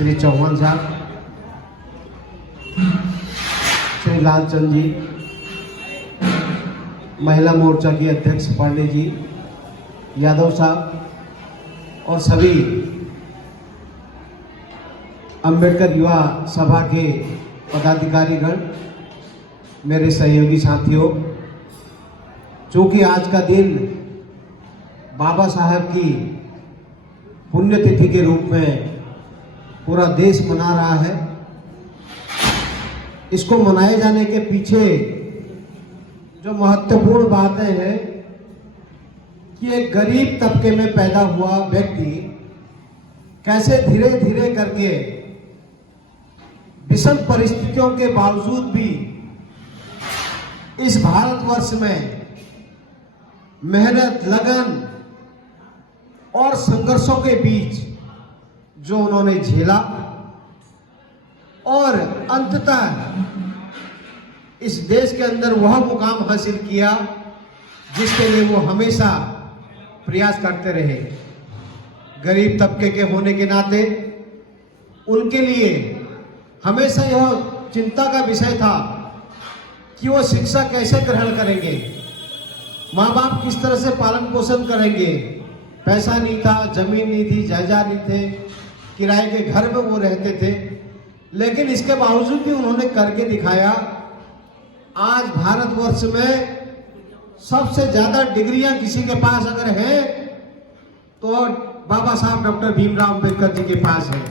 श्री चौहान साहब, श्री लालचंद जी, महिला मोर्चा की अध्यक्ष पांडे जी, यादव साहब और सभी अंबेडकर युवा सभा के पदाधिकारीगण, मेरे सहयोगी साथियों, चूँकि आज का दिन बाबा साहब की पुण्यतिथि के रूप में पूरा देश मना रहा है, इसको मनाए जाने के पीछे जो महत्वपूर्ण बातें हैं कि एक गरीब तबके में पैदा हुआ व्यक्ति कैसे धीरे धीरे करके विषम परिस्थितियों के बावजूद भी इस भारतवर्ष में मेहनत, लगन और संघर्षों के बीच जो उन्होंने झेला और अंततः इस देश के अंदर वह मुकाम हासिल किया जिसके लिए वो हमेशा प्रयास करते रहे। गरीब तबके के होने के नाते उनके लिए हमेशा यह चिंता का विषय था कि वो शिक्षा कैसे ग्रहण करेंगे, माँ बाप किस तरह से पालन पोषण करेंगे। पैसा नहीं था, जमीन नहीं थी, जायदाद नहीं थे, किराए के घर में वो रहते थे, लेकिन इसके बावजूद भी उन्होंने करके दिखाया। आज भारतवर्ष में सबसे ज्यादा डिग्रियां किसी के पास अगर है तो बाबा साहब डॉक्टर भीमराव अंबेडकर जी के पास है,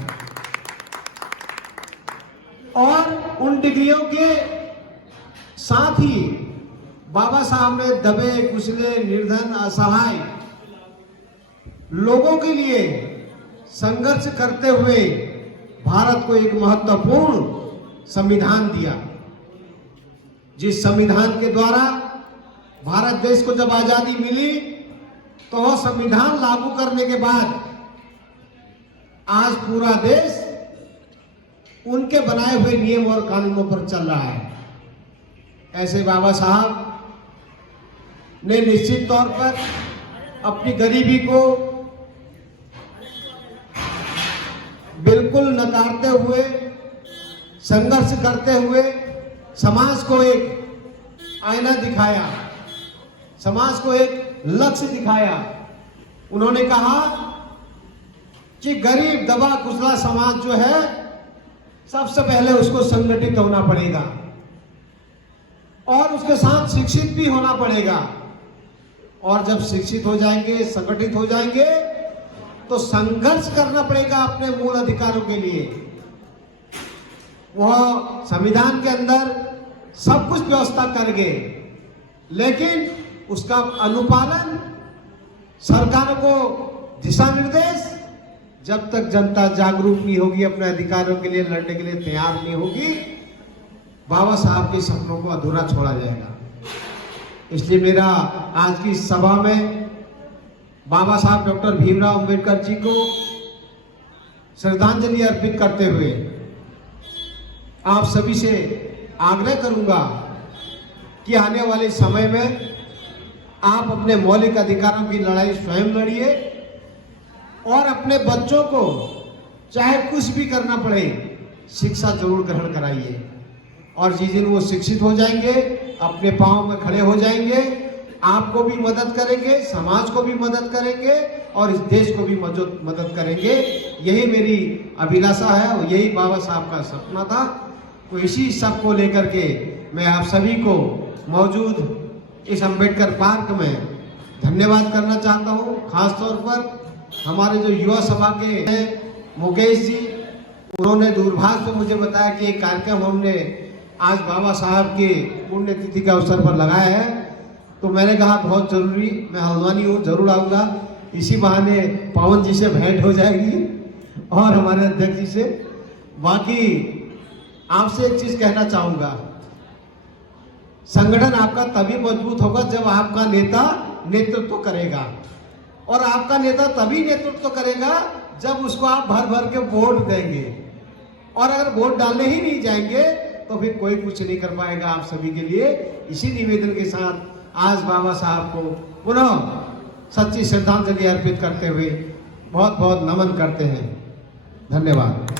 और उन डिग्रियों के साथ ही बाबा साहब ने दबे कुचले, निर्धन, असहाय लोगों के लिए संघर्ष करते हुए भारत को एक महत्वपूर्ण संविधान दिया, जिस संविधान के द्वारा भारत देश को जब आजादी मिली तो वह संविधान लागू करने के बाद आज पूरा देश उनके बनाए हुए नियम और कानूनों पर चल रहा है। ऐसे बाबा साहब ने निश्चित तौर पर अपनी गरीबी को बिल्कुल नकारते हुए, संघर्ष करते हुए समाज को एक आईना दिखाया, समाज को एक लक्ष्य दिखाया। उन्होंने कहा कि गरीब, दबा कुचला समाज जो है सबसे पहले उसको संगठित होना पड़ेगा और उसके साथ शिक्षित भी होना पड़ेगा, और जब शिक्षित हो जाएंगे, संगठित हो जाएंगे तो संघर्ष करना पड़ेगा अपने मूल अधिकारों के लिए। वह संविधान के अंदर सब कुछ व्यवस्था कर गए, लेकिन उसका अनुपालन, सरकार को दिशा निर्देश, जब तक जनता जागरूक नहीं होगी, अपने अधिकारों के लिए लड़ने के लिए तैयार नहीं होगी, बाबा साहब के सपनों को अधूरा छोड़ा जाएगा। इसलिए मेरा आज की सभा में बाबा साहब डॉक्टर भीमराव अंबेडकर जी को श्रद्धांजलि अर्पित करते हुए आप सभी से आग्रह करूंगा कि आने वाले समय में आप अपने मौलिक अधिकारों की लड़ाई स्वयं लड़िए और अपने बच्चों को चाहे कुछ भी करना पड़े, शिक्षा जरूर ग्रहण कराइए, और जिस दिन वो शिक्षित हो जाएंगे, अपने पांव में खड़े हो जाएंगे, आपको भी मदद करेंगे, समाज को भी मदद करेंगे और इस देश को भी मदद करेंगे। यही मेरी अभिलाषा है और यही बाबा साहब का सपना था। तो इसी सब को लेकर के मैं आप सभी को मौजूद इस अंबेडकर पार्क में धन्यवाद करना चाहता हूँ। खास तौर पर हमारे जो युवा सभा के हैं मुकेश जी, उन्होंने दूरभाष पे मुझे बताया कि एक कार्यक्रम हमने आज बाबा साहब के पुण्यतिथि के अवसर पर लगाया है, तो मैंने कहा बहुत जरूरी, मैं हल्द्वानी हूँ, जरूर आऊँगा। इसी बहाने पवन जी से भेंट हो जाएगी और हमारे अध्यक्ष जी से। बाकी आपसे एक चीज कहना चाहूँगा, संगठन आपका तभी मजबूत होगा जब आपका नेता नेतृत्व करेगा, और आपका नेता तभी नेतृत्व करेगा जब उसको आप भर भर के वोट देंगे, और अगर वोट डालने ही नहीं जाएंगे तो फिर कोई कुछ नहीं कर पाएगा आप सभी के लिए। इसी निवेदन के साथ आज बाबा साहब को पुनः सच्ची श्रद्धांजलि अर्पित करते हुए बहुत बहुत नमन करते हैं। धन्यवाद।